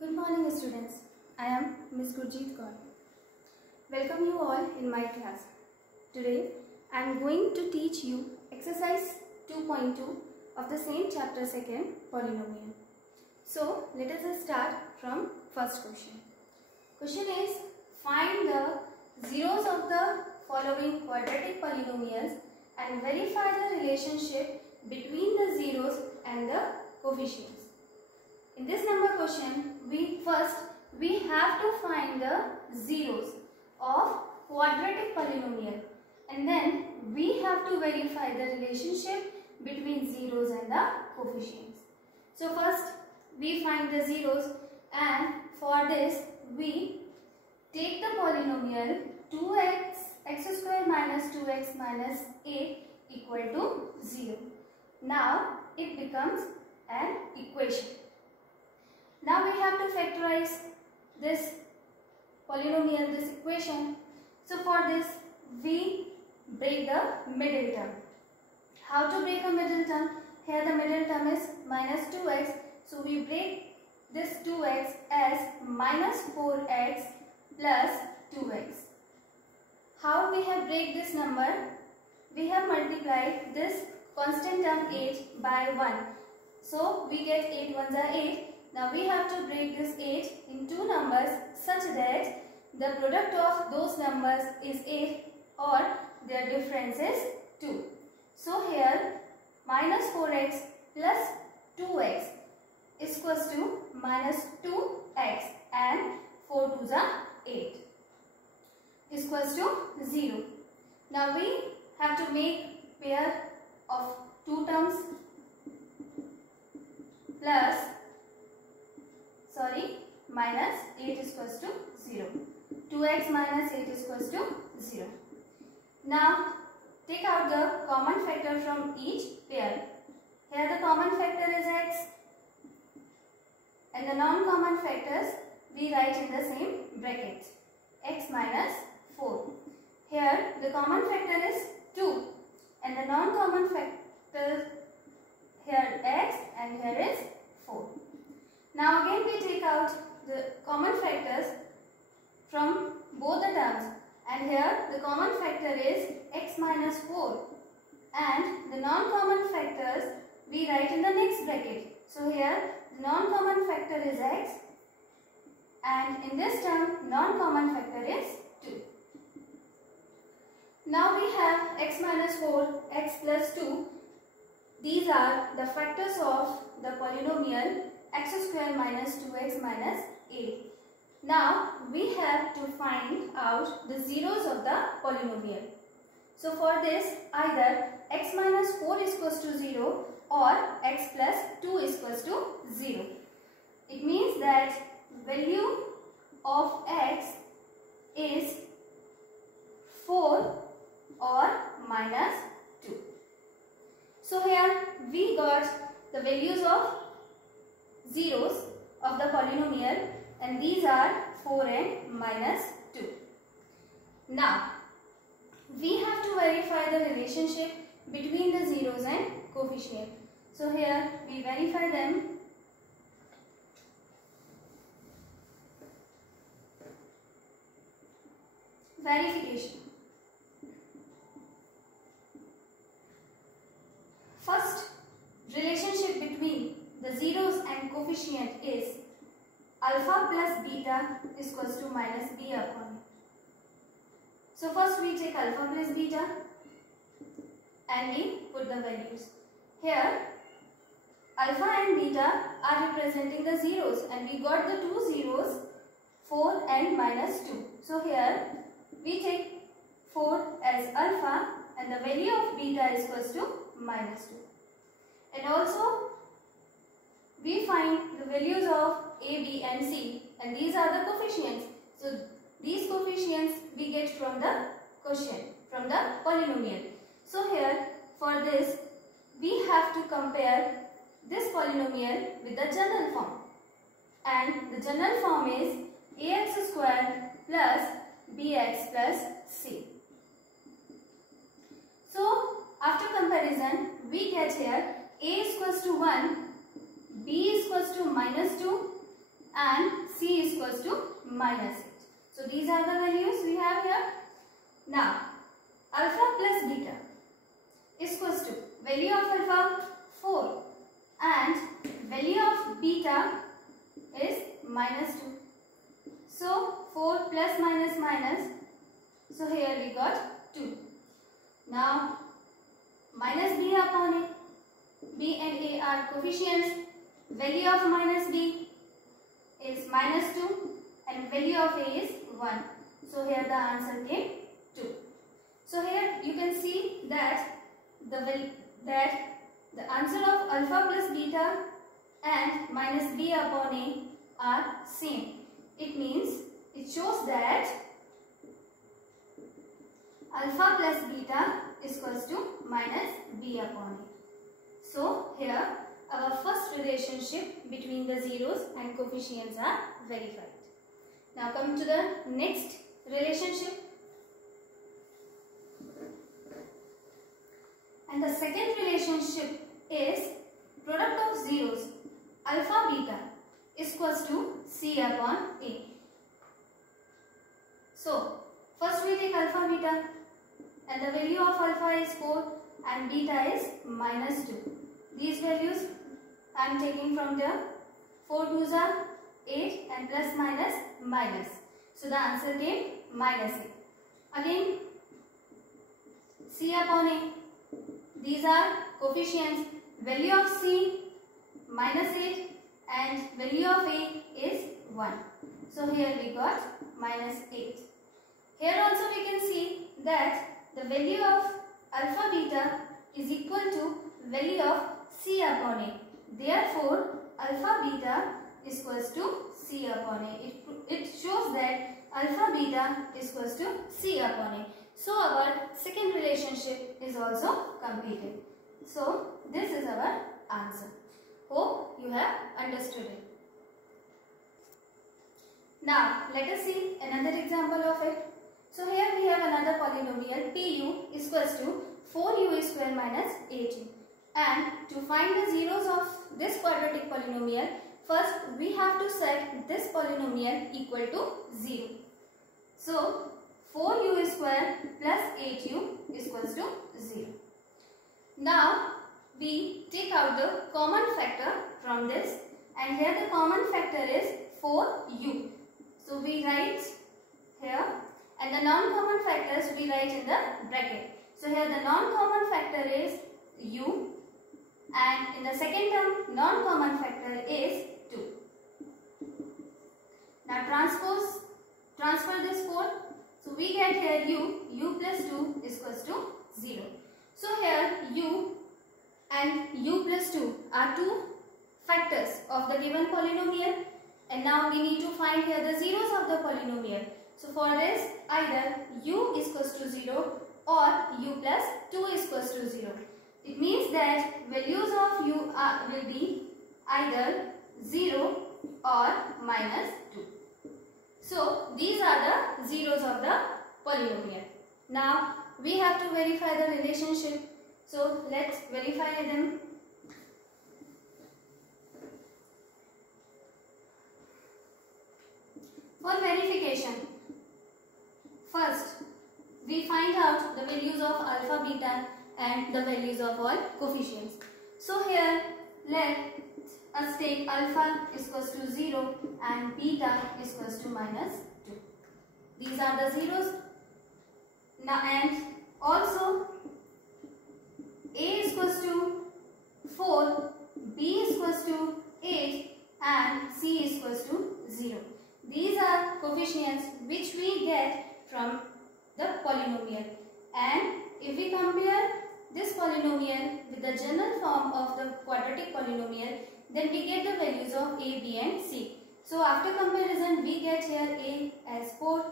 Good morning students. I am Ms. Gurjeet Kaur. Welcome you all in my class. Today I am going to teach you exercise 2.2 of the same chapter 2nd polynomial. So let us start from first question. Question is, find the zeros of the following quadratic polynomials and verify the relationship between the zeros and the coefficients. In this number question, we have to find the zeros of quadratic polynomial, and then we have to verify the relationship between zeros and the coefficients. So first we find the zeros, and for this we take the polynomial 2x square minus 2x minus 8 equal to 0. Now it becomes an equation. Now we have to factorize this polynomial, this equation. So for this we break the middle term. How to break a middle term? Here the middle term is minus 2x. So we break this 2x as minus 4x plus 2x. How we have break this number? We have multiplied this constant term 8 by 1. So we get 8 ones are 8. Now we have to break this 8 in two numbers such that the product of those numbers is 8 or their difference is 2. So here minus 4x plus 2x is equals to minus 2x and 4 2s are 8 is equals to 0. Now we have to make pair of two terms plus minus 8 is equals to 0. 2x minus 8 is equals to 0. Now take out the common factor from each pair. Here the common factor is x and the non-common factors we write in the same bracket, x minus 4. Here the common factor is 2 and the non-common factor here x and here is 4. Now again we take out the common factors from both the terms, and here the common factor is x minus 4 and the non-common factors we write in the next bracket. So here the non-common factor is x and in this term non-common factor is 2. Now we have x minus 4, x plus 2. These are the factors of the polynomial x square minus 2x minus 8. Now we have to find out the zeros of the polynomial. So for this, either x minus 4 is equals to 0 or x plus 2 is equals to 0. It means that value of x is 4 or minus 2. So here we got the values of zeros of the polynomial, and these are 4 and minus 2. Now we have to verify the relationship between the zeros and coefficient. So here we verify them. Verification. First relationship between the zeros and coefficient is alpha plus beta is equals to minus b upon it. So first we take alpha plus beta and we put the values. Here alpha and beta are representing the zeros, and we got the two zeros 4 and minus 2. So here we take 4 as alpha and the value of beta is equals to minus 2. And also we find the values of a, b and c, and these are the coefficients. So these coefficients we get from the quotient, from the polynomial. So here for this we have to compare this polynomial with the general form, and the general form is ax square plus bx plus c. So after comparison we get here a is equals to 1, b is equals to minus 2 and C is equals to minus 8. So these are the values we have here. Now alpha plus beta is equals to value of alpha 4 and value of beta is minus 2. So 4 plus minus minus. So here we got 2. Now minus b upon a. B and a are coefficients. Value of minus b is minus 2 and value of a is 1. So here the answer came 2. So here you can see that the answer of alpha plus beta and minus b upon a are same. It means it shows that alpha plus beta is equals to minus b upon a. So here our first relationship between the zeros and coefficients are verified. Now come to the next relationship. And the second relationship is product of zeros alpha beta is equals to C upon A. So first we take alpha beta and the value of alpha is 4 and beta is minus 2. These values I am taking from the 4 2s are 8 and plus minus minus. So the answer came minus 8. Again C upon A. These are coefficients. Value of C minus 8 and value of A is 1. So here we got minus 8. Here also we can see that the value of alpha beta is equal to value of C upon A. Therefore, alpha beta is equals to C upon A. It shows that alpha beta is equals to C upon A. So our second relationship is also completed. So this is our answer. Hope you have understood it. Now let us see another example of it. So here we have another polynomial pu is equals to 4u square minus 8u. And to find the zeros of this quadratic polynomial, first we have to set this polynomial equal to 0. So 4u square plus 8u is equals to 0. Now we take out the common factor from this, and here the common factor is 4u. So we write here, and the non-common factors we write in the bracket. So here the non-common factor is u, and in the second term non-common factor is 2. Now transfer this 4. So we get here u plus 2 is equals to 0. So here u and u plus 2 are two factors of the given polynomial, and now we need to find here the zeros of the polynomial. So for this, either u is equals to 0 or u plus 2 is equals to 0. It means that values of u will be either 0 or minus 2. So these are the zeros of the polynomial. Now we have to verify the relationship. So let's verify them. For verification, first we find out the values of alpha, beta and the values of all coefficients. So here let us take alpha is equals to 0 and beta is equals to minus 2. These are the zeros. Now and also a is equals to 4, b is equals to 8 and c is equals to 0. These are coefficients which we get from the polynomial, and if we compare this polynomial with the general form of the quadratic polynomial, then we get the values of a, b and c. So after comparison we get here a as 4,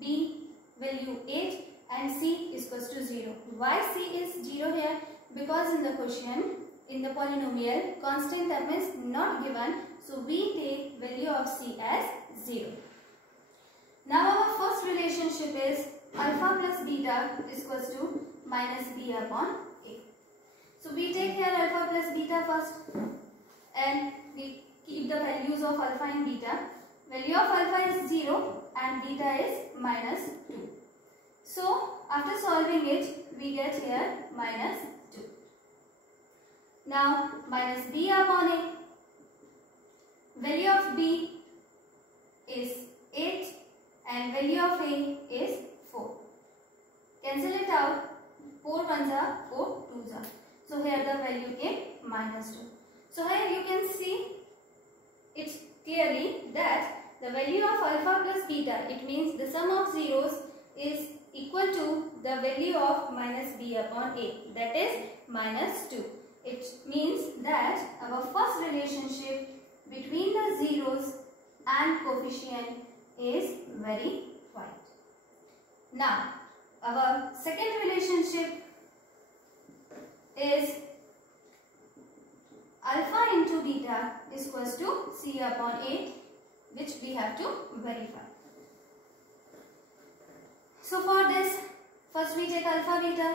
b value 8 and c is equals to 0. Why c is 0 here? Because in the question, in the polynomial, constant term is not given, so we take value of c as 0. Now our first relationship is alpha plus beta is equals to minus b upon a. So we take here alpha plus beta first, and we keep the values of alpha and beta. value of alpha is 0 and beta is minus 2. So after solving it, we get here minus 2. Now minus b upon a. Value of b is 8 and value of a is 4. Cancel it out. 4 ones are 4 twos are. So here the value came minus 2. So here you can see it clearly that the value of alpha plus beta, it means the sum of zeros, is equal to the value of minus b upon a, that is minus 2. It means that our first relationship between the zeros and coefficient is very fine. Now our second relationship is alpha into beta is equals to c upon a, which we have to verify. So for this, first we take alpha beta.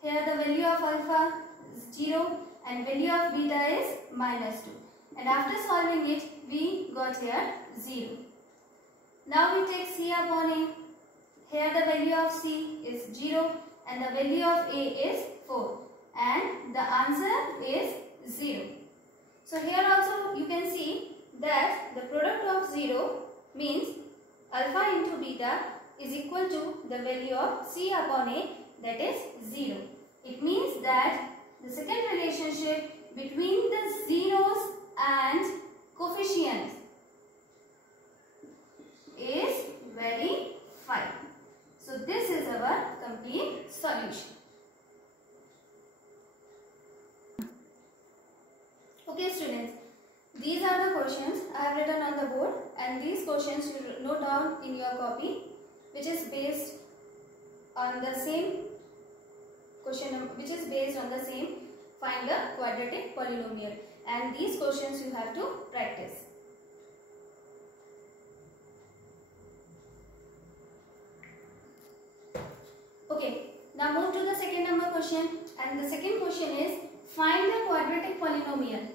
Here the value of alpha is 0 and value of beta is minus 2. And after solving it, we got here 0. Now we take c upon a. Here the value of c is 0 and the value of a is 4. And the answer is 0. So here also you can see that the product of 0 means alpha into beta is equal to the value of c upon a, that is 0. It means that the second relationship between the zeros and coefficients is very fine. So this is our complete solution. Okay students, these are the questions I have written on the board, and these questions you note down in your copy, which is based on the same question, find the quadratic polynomial, and these questions you have to practice. Okay, now move to the second number question, and the second question is find the quadratic polynomial,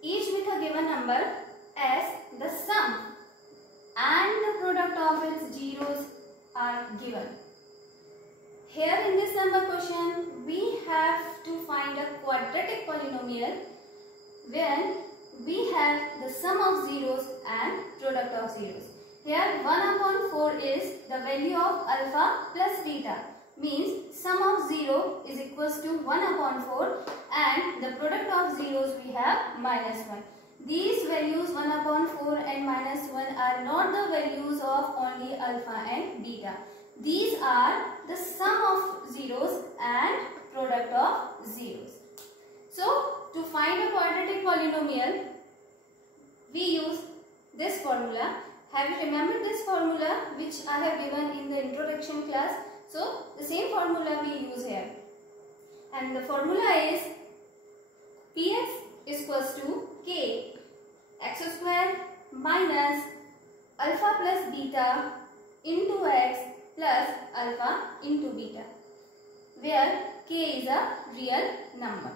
each with a given number as the sum and the product of its zeros are given. Here in this number question, we have to find a quadratic polynomial when we have the sum of zeros and product of zeros. Here 1 upon 4 is the value of alpha plus beta, means sum of 0 is equals to 1 upon 4 and the product of zeros we have minus 1. These values 1 upon 4 and minus 1 are not the values of only alpha and beta. These are the sum of zeros and product of zeros. So to find a quadratic polynomial, we use this formula. Have you remembered this formula which I have given in the introduction class? So the same formula we use here, and the formula is Px is equals to k x square minus alpha plus beta into x plus alpha into beta, where k is a real number.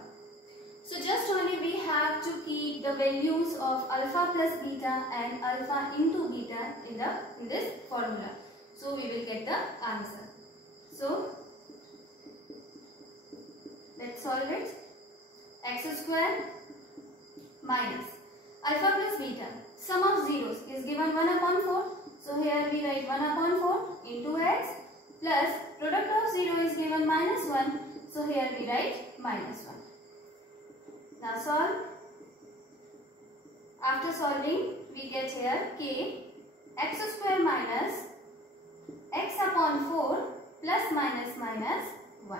So just only we have to keep the values of alpha plus beta and alpha into beta in this formula. So we will get the answer. So let's solve it. X square minus alpha plus beta, sum of zeros is given 1 upon 4. So here we write 1 upon 4 into x plus product of 0 is given minus 1. So here we write minus 1. Now solve. After solving, we get here k x square minus x upon 4 plus minus minus 1.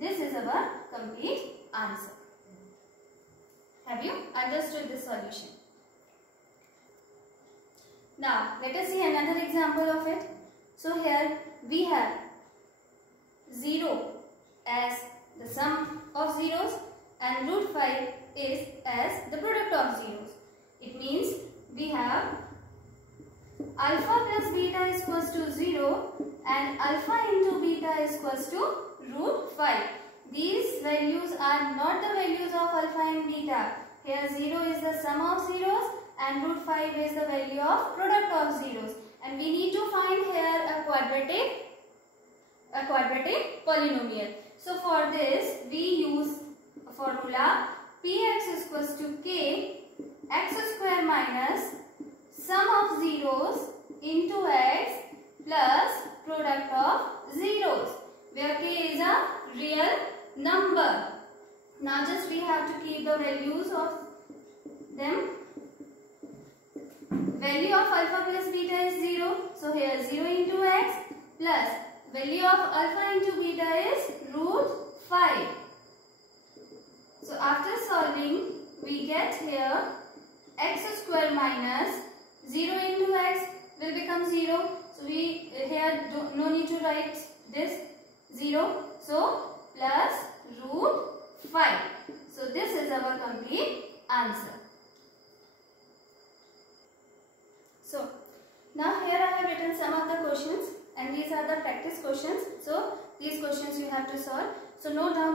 This is our complete answer. Have you understood this solution? Now let us see another example of it. So here we have 0 as the sum of zeros and root 5 is as the product of zeros. It means we have alpha plus beta is equals to 0 and alpha into beta is equals to root 5. These values are not the values of alpha and beta. Here 0 is the sum of zeros and root 5 is the value of product of zeros. And we need to find here a quadratic polynomial. So for this we use a formula px is equals to k x square minus sum of zeros into x plus product of zeros, where k is a real number. Now just we have to keep the values of them. Value of alpha plus beta is 0. So here 0 into x plus value of alpha into beta is root 5. So after solving we get here x square minus 0 into x will become 0. So we here no need to write this 0. So plus root 5. So this is our complete answer. So now here I have written some of the questions, and these are the practice questions. So these questions you have to solve. So note down